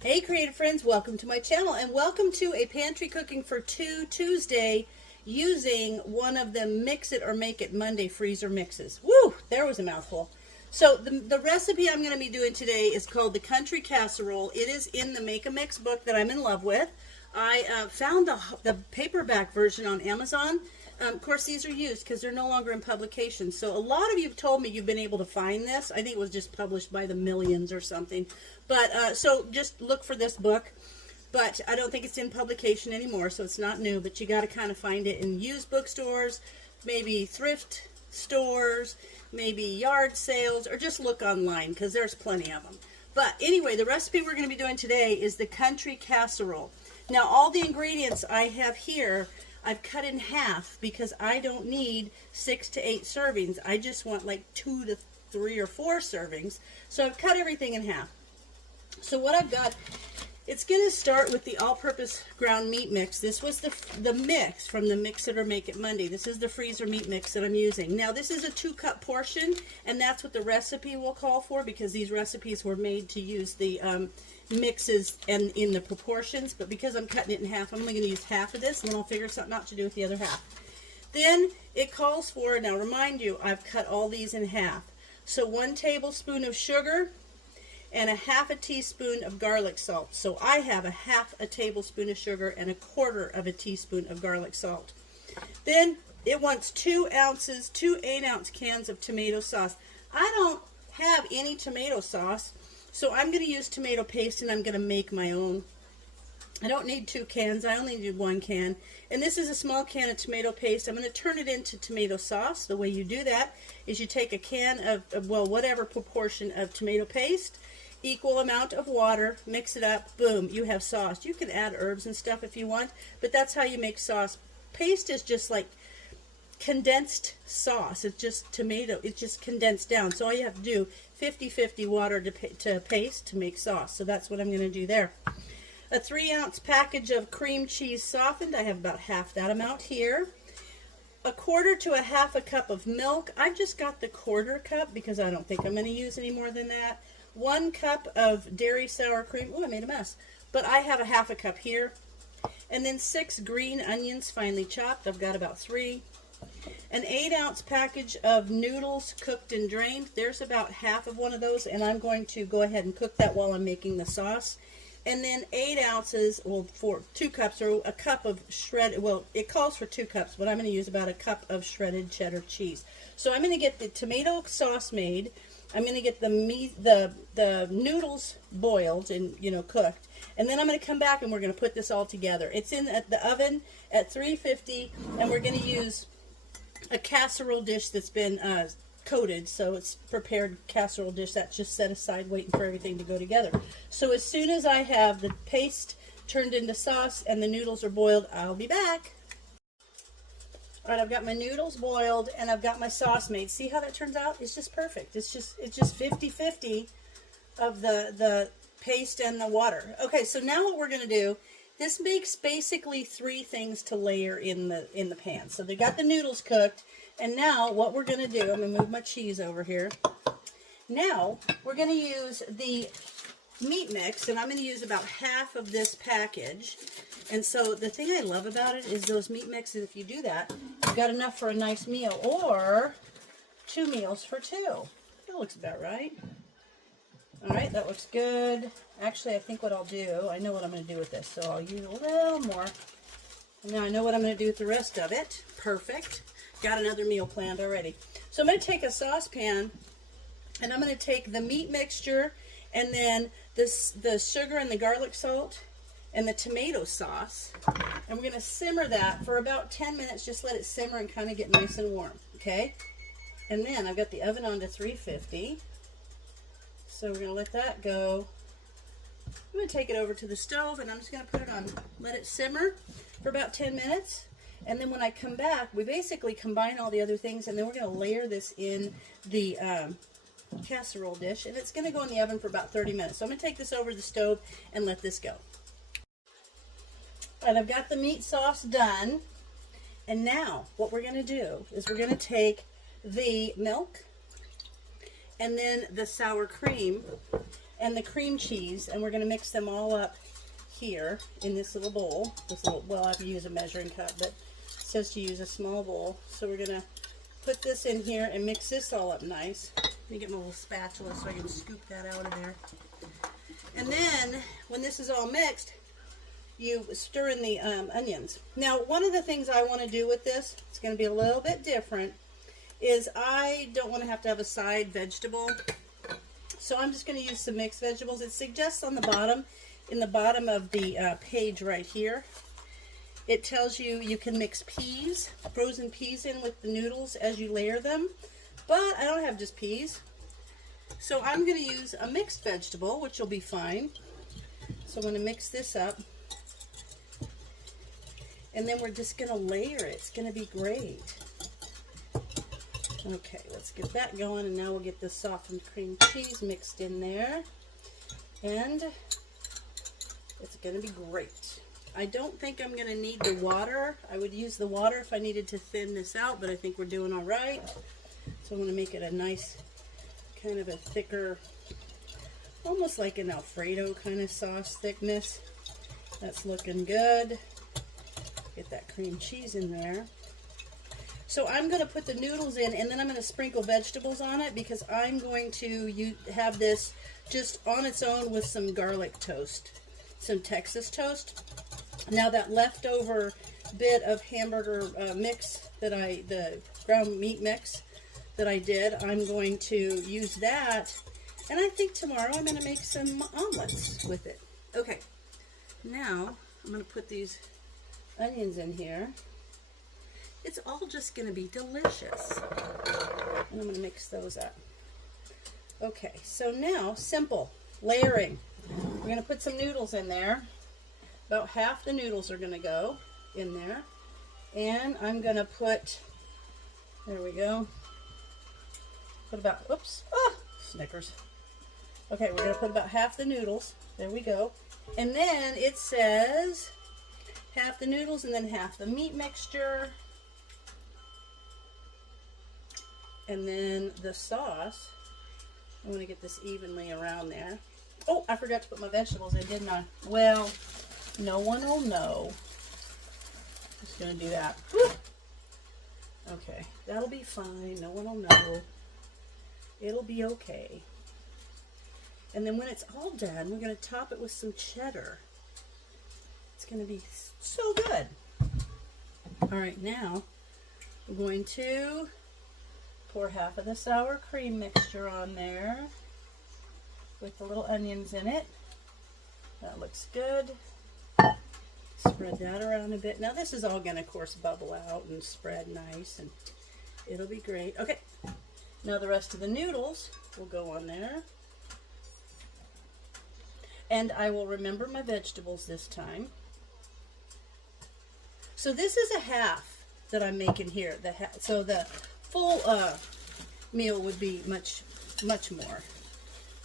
Hey creative friends, welcome to my channel and welcome to a pantry cooking for two Tuesday using one of the Mix It or Make It Monday freezer mixes. Woo, there was a mouthful. So the recipe I'm going to be doing today is called the Country Casserole. It is in the Make a Mix book that I'm in love with. I found the paperback version on Amazon. Of course, these are used because they're no longer in publication. So a lot of you have told me you've been able to find this. I think it was just published by the Millions or something. But so just look for this book. But I don't think it's in publication anymore, so it's not new. But you got to kind of find it in used bookstores, maybe thrift stores, maybe yard sales, or just look online because there's plenty of them. But anyway, the recipe we're going to be doing today is the Country Casserole. Now, all the ingredients I have here, I've cut in half because I don't need 6 to 8 servings. I just want like 2 to 3 or 4 servings. So I've cut everything in half. So what I've got, it's going to start with the all-purpose ground meat mix. This was the mix from the Mix It or Make It Monday. This is the freezer meat mix that I'm using. Now this is a 2-cup portion, and that's what the recipe will call for because these recipes were made to use the mixes and in the proportions, but because I'm cutting it in half, I'm only going to use half of this, and then I'll figure something out to do with the other half. Then it calls for, now remind you, I've cut all these in half. So 1 tablespoon of sugar and a 1/2 teaspoon of garlic salt. So I have a 1/2 tablespoon of sugar and 1/4 teaspoon of garlic salt. Then it wants 2 ounces, 2 8-ounce cans of tomato sauce. I don't have any tomato sauce, so I'm going to use tomato paste and I'm going to make my own. I don't need 2 cans, I only need 1 can. And this is a small can of tomato paste. I'm going to turn it into tomato sauce. The way you do that is you take a can of well, whatever proportion of tomato paste, equal amount of water, mix it up, boom, you have sauce. You can add herbs and stuff if you want, but that's how you make sauce. Paste is just like condensed sauce. It's just tomato, it's just condensed down. So all you have to do, 50-50 water to paste to make sauce. So that's what I'm going to do there. A 3-ounce package of cream cheese softened. I have about half that amount here. 1/4 to a 1/2 cup of milk. I've just got the 1/4 cup because I don't think I'm going to use any more than that. 1 cup of dairy sour cream. Oh, I made a mess. But I have a 1/2 cup here. And then 6 green onions finely chopped. I've got about 3. An 8-ounce package of noodles cooked and drained. There's about half of one of those, and I'm going to go ahead and cook that while I'm making the sauce. And then 8 ounces, well, for 2 cups or a cup of shredded, well, it calls for 2 cups, but I'm going to use about a cup of shredded cheddar cheese. So I'm going to get the tomato sauce made. I'm going to get the noodles boiled and, you know, cooked. And then I'm going to come back and we're going to put this all together. It's in the oven at 350, and we're going to use a casserole dish that's been coated, so it's prepared casserole dish that's just set aside waiting for everything to go together. So as soon as I have the paste turned into sauce and the noodles are boiled, I'll be back. Alright, I've got my noodles boiled and I've got my sauce made. See how that turns out? It's just perfect. It's just 50-50 of the paste and the water. Okay, so now what we're going to do, this makes basically 3 things to layer in the pan. So they got the noodles cooked, and now what we're going to do, I'm going to move my cheese over here. Now we're going to use the meat mix, and I'm going to use about half of this package. And so the thing I love about it is those meat mixes, if you do that, you've got enough for a nice meal, or 2 meals for 2. That looks about right. All right, that looks good. Actually, I think what I'll do, I know what I'm going to do with this, so I'll use a little more. And now I know what I'm going to do with the rest of it. Perfect. Got another meal planned already. So I'm going to take a saucepan, and I'm going to take the meat mixture, and then the sugar and the garlic salt, and the tomato sauce, and we're going to simmer that for about 10 minutes. Just let it simmer and kind of get nice and warm, okay? And then I've got the oven on to 350. So we're going to let that go. I'm going to take it over to the stove, and I'm just going to put it on, let it simmer for about 10 minutes. And then when I come back, we basically combine all the other things, and then we're going to layer this in the casserole dish, and it's going to go in the oven for about 30 minutes. So I'm going to take this over to the stove and let this go. And I've got the meat sauce done. And now what we're going to do is we're going to take the milk and then the sour cream, and the cream cheese, and we're going to mix them all up here in this little bowl. Well, I have to use a measuring cup, but it says to use a small bowl. So we're going to put this in here and mix this all up nice. Let me get my little spatula so I can scoop that out of there. And then, when this is all mixed, you stir in the onions. Now, one of the things I want to do with this, it's going to be a little bit different, is I don't want to have a side vegetable. So I'm just going to use some mixed vegetables. It suggests on the bottom, in the bottom of the page right here, it tells you you can mix peas, frozen peas in with the noodles as you layer them. But I don't have just peas. So I'm going to use a mixed vegetable, which will be fine. So I'm going to mix this up. And then we're just going to layer it. It's going to be great. Okay, let's get that going. And now we'll get the softened cream cheese mixed in there. And it's going to be great. I don't think I'm going to need the water. I would use the water if I needed to thin this out, but I think we're doing all right. So I'm going to make it a nice, kind of a thicker, almost like an Alfredo kind of sauce thickness. That's looking good. Get that cream cheese in there. So I'm going to put the noodles in, and then I'm going to sprinkle vegetables on it because I'm going to have this just on its own with some garlic toast, some Texas toast. Now that leftover bit of hamburger mix that the ground meat mix that I did, I'm going to use that, and I think tomorrow I'm going to make some omelets with it. Okay, now I'm going to put these onions in here. It's all just going to be delicious. And I'm going to mix those up. Okay, so now, simple, layering. We're going to put some noodles in there. About half the noodles are going to go in there. And I'm going to put, there we go, put about, oops, Snickers. Okay, we're going to put about half the noodles. There we go. And then it says half the noodles and then half the meat mixture. And then the sauce, I'm going to get this evenly around there. Oh, I forgot to put my vegetables in, didn't I? Well, no one will know. Just going to do that. Whew. Okay, that'll be fine. No one will know. It'll be okay. And then when it's all done, we're going to top it with some cheddar. It's going to be so good. All right, now we're going to pour half of the sour cream mixture on there with the little onions in it. That looks good. Spread that around a bit. Now this is all going to, of course, bubble out and spread nice, and it'll be great. Okay, now the rest of the noodles will go on there. And I will remember my vegetables this time. So this is a half that I'm making here. So the full meal would be much more.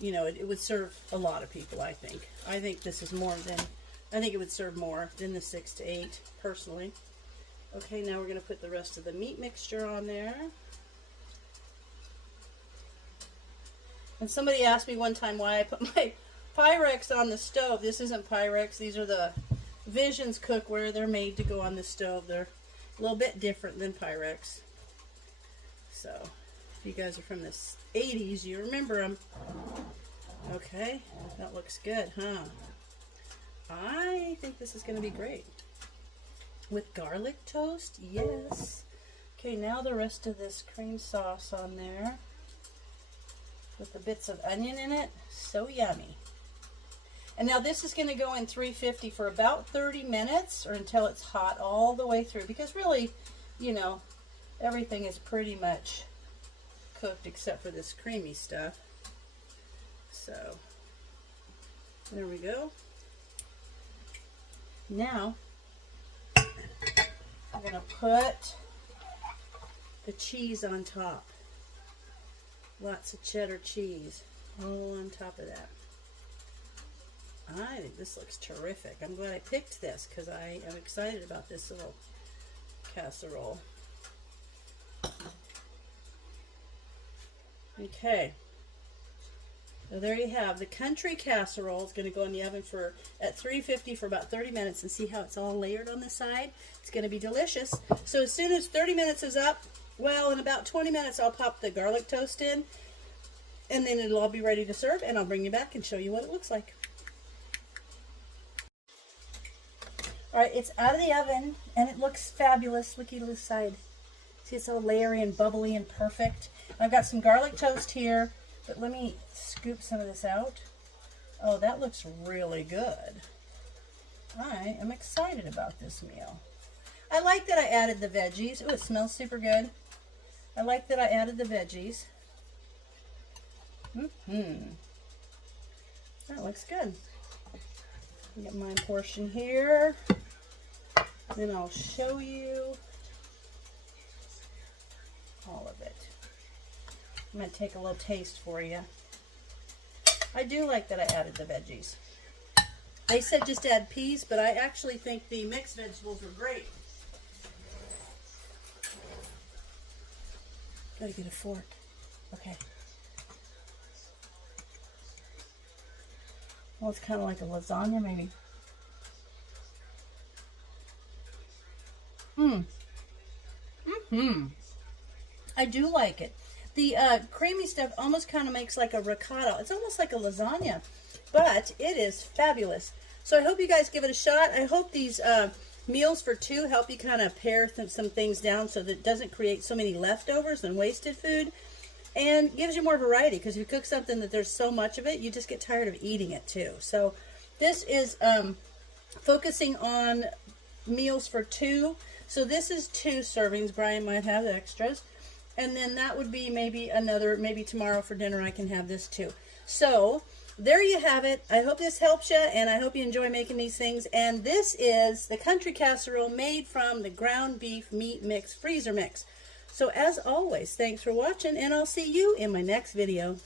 You know, it would serve a lot of people, I think. I think this is more than, I think it would serve more than the 6 to 8, personally. Okay, now we're going to put the rest of the meat mixture on there. And somebody asked me one time why I put my Pyrex on the stove. This isn't Pyrex. These are the Visions cookware. They're made to go on the stove. They're a little bit different than Pyrex. So, if you guys are from the 80s, you remember them. Okay, that looks good, huh? I think this is going to be great. With garlic toast, yes. Okay, now the rest of this cream sauce on there. With the bits of onion in it. So yummy. And now this is going to go in 350 for about 30 minutes or until it's hot all the way through. Because really, you know, everything is pretty much cooked except for this creamy stuff. So, there we go. Now, I'm going to put the cheese on top. Lots of cheddar cheese all on top of that. I think this looks terrific. I'm glad I picked this because I am excited about this little casserole. Okay. So there you have the country casserole. It's going to go in the oven at 350 for about 30 minutes, and see how it's all layered on the side. It's going to be delicious. So as soon as 30 minutes is up, well, in about 20 minutes, I'll pop the garlic toast in, and then it'll all be ready to serve, and I'll bring you back and show you what it looks like. All right, it's out of the oven, and it looks fabulous. Looky to the side. See, it's all layery and bubbly and perfect. I've got some garlic toast here. But let me scoop some of this out. Oh, that looks really good. I am excited about this meal. I like that I added the veggies. Oh, it smells super good. I like that I added the veggies. That looks good. Get my portion here. Then I'll show you all of it. I'm going to take a little taste for you. I do like that I added the veggies. They said just add peas, but I actually think the mixed vegetables are great. Gotta get a fork. Okay. Well, it's kind of like a lasagna, maybe. I do like it. The creamy stuff almost kind of makes like a ricotta. It's almost like a lasagna, but it is fabulous. So I hope you guys give it a shot. I hope these meals for two help you kind of pare some things down so that it doesn't create so many leftovers and wasted food, and gives you more variety, because if you cook something that there's so much of it, you just get tired of eating it too. So this is focusing on meals for two. So this is 2 servings. Brian might have extras. And then that would be maybe tomorrow for dinner I can have this too. So there you have it. I hope this helps you, and I hope you enjoy making these things. And this is the country casserole made from the ground beef meat mix freezer mix. So as always, thanks for watching, and I'll see you in my next video.